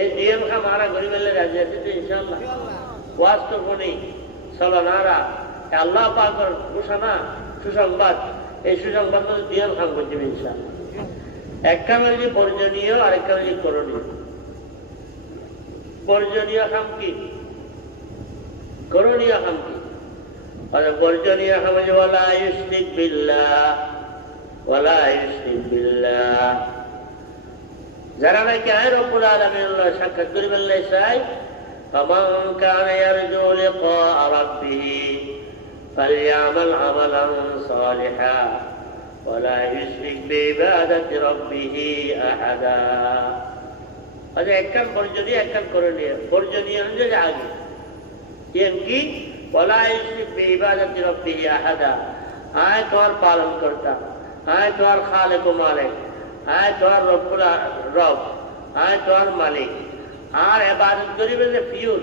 এই দিন খামারা গরিবের রাজি আছে তো ইনশাআল্লাহ ওয়াজ করবো নেই চলনারা আল্লাহ পাকের ঘোষণা সুসংবাদ এই সুসংবাদ দিন খাম করতে ইনশাআল্লাহ একটা মিলি বর্জনীয় আরেকটা মিলি করণীয় বর্জনীয় খাম কি করণীয় খাম কি বর্জনীয় খাম যে ওয়ালা ইউশরিক বিল্লাহ ওয়ালা ইউশরিক বিল্লাহ যারা নাকি রব্বুল আলামিনের সাক্ষাৎ করিবেন চাই ফামান কানা ইয়ারজু লিকা রাব্বিহি ফালইআমাল আমালান সালিহা ওয়ালা ইউশরিক বিইবাদাতি রাব্বিহি আহাদা। আচ্ছা একখান বর্জনীয় একখান করণীয় বর্জনীয় যে আগে এর কি ওয়ালা ইউশরিক বিইবাদাতি রাব্বিহি আহাদা আয় তোর পালন করতা আয় তোর খালিক ও মালিক আয় তোর রব্বুল রব আয় তোর মালিক আর ইবাদত করিবে যে পিওর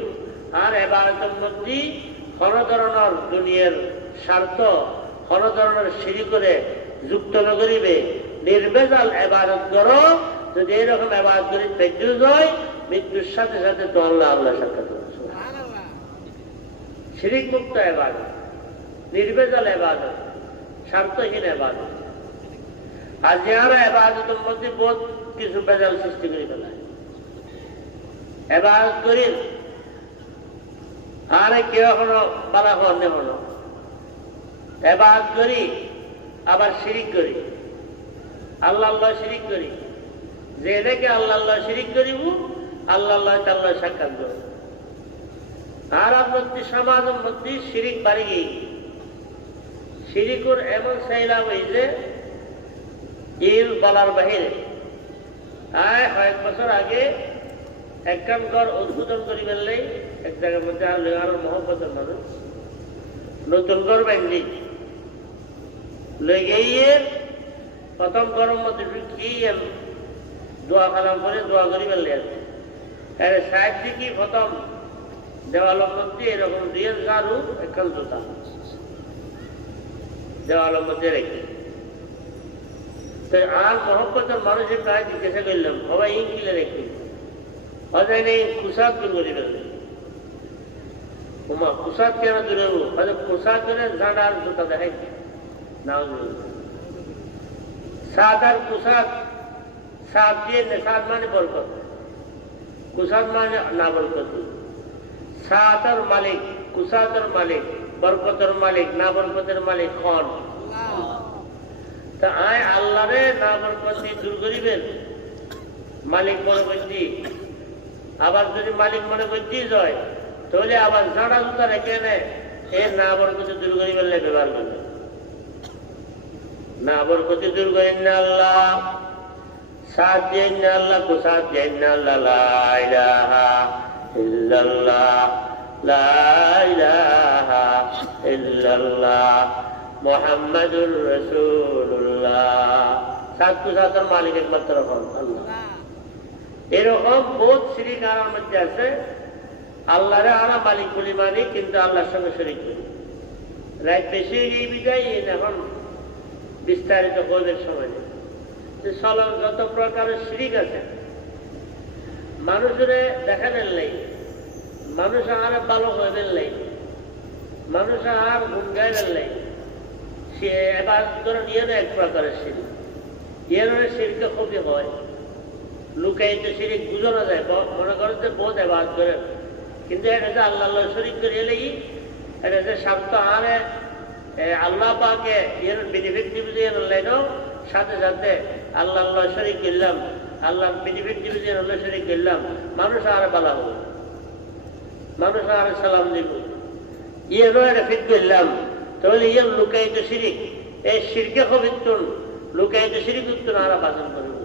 আর ইবাদতের মধ্যে কোন ধরনের দুনিয়ার স্বার্থ কোন ধরনের শিরিক করে যুক্ত না করিবে নির্বেজাল ইবাদত করো। যদি এরকম ইবাদত করি বেজুজ হয় মৃত্যুর সাথে সাথে তো আল্লাহ সাক্ষাৎ হবে। শিরিক মুক্ত ইবাদত নির্বেজাল ইবাদত স্বার্থহীন ইবাদত। আর যারা ইবাদতের মধ্যে বহুত কিছু বেজাল সৃষ্টি করে ফেলায় ইবাদত করি আর কেউ এখনো বালা হওয়ার নেব না ইবাদত করি আবার শিরিক করি আল্লাহ শিরিক করি যে এটাকে আল্লাহ শিরিক করিব আল্লাহ তাল্লাহ সাক্ষাৎ করব। আর মধ্যে সমাজের মধ্যে শিরিক বাড়ি গিয়ে শিরিকুর এমন চাইলাম হয়েছে এর বলার বাহিরে আয় কয়েক বছর আগে একখান ঘর উদ্বোধন করি ফেললেই এক জায়গার মধ্যে আরো মহব্বতের মানুষ নতুন ঘর বান্ধি লেগে প্রথম ঘরের মধ্যে কি দোয়া কালাম করে দোয়া করি ফেললে আছে সাইড দিকে প্রথম দেওয়ালের মধ্যে এরকম দিয়ে ঝাড়ু একখান জুতা দেওয়ালের মধ্যে রেখে আর মহব্বতের মানুষের কাজ জিজ্ঞাসা করলাম সবাই ইংকিলে রেখে অজায় নেই কুসাদ দূর করে ফেললেন উমা কুসাদ কেন দূরে হয়তো কুসাদ করে ঝাঁড়া আর জুতা দেখাই না সাদ আর কুসাদ সাদ দিয়ে সাদ মানে বরকত কুসাদ মানে না বরকত সাদের মালিক কুসাদের মালিক বরকতের মালিক না বরকতের মালিক খন তা আয় আল্লাহরে না বরকত দূর করিবেন মালিক মনে করছি আবার যদি মালিক মনে করছি যায় তাহলে আবার ঝাঁড়া জুতা রেখে নেয় এর না বরকত দূর করিবেন ব্যবহার করবে না বরকত দূর করেন না আল্লাহ সাথ দেন না আল্লাহ কুসাদ দেন না আল্লাহ লা ইলাহা ইল্লাল্লাহ লা ইলাহা ইল্লাল্লাহ মুহাম্মাদুর রাসূলুল্লাহ। সাতকুসাতের মালিক একমাত্র আল্লাহ। এরকম বহুত শিরিক আমার মধ্যে আছে আল্লাহরে আমরা মালিক বলি মানি কিন্তু আল্লাহর সঙ্গে শরীক করি রাত বেশি এই বিদায় এখন বিস্তারিত করবে সময় নেই চলন যত প্রকারের শিরিক আছে মানুষের দেখা দেন নাই মানুষ আর ভালো হয়ে ফেললেই মানুষ আর ঘুম গায়ে ফেললেই সে এবার ধরুন ইয়েরও এক প্রকারের শিরিক ইয়েরও শিরিকে খুবই হয় লুকাইতে শিরিক বুঝানো যায় মনে করেন যে বহুত এবার করে কিন্তু এটা যে আল্লাহ শরিক করে এলেই এটা যে স্বার্থ আনে আল্লাহ পাকে ইয়ের বেনিফিট দিবে লাইনও সাথে সাথে আল্লাহ শরিক করলাম আল্লাহ বেনিফিট দিবে আল্লাহ শরিক করলাম মানুষ আর ভালো হবে মানুষ আর সালাম দিব ইয়েরও এটা ফিট করলাম তাহলে ইয়ে লুকাইতে শিরিক এই শিরকে খুব লুকাইতে শিরিক উত্তর আর বাজন করবে।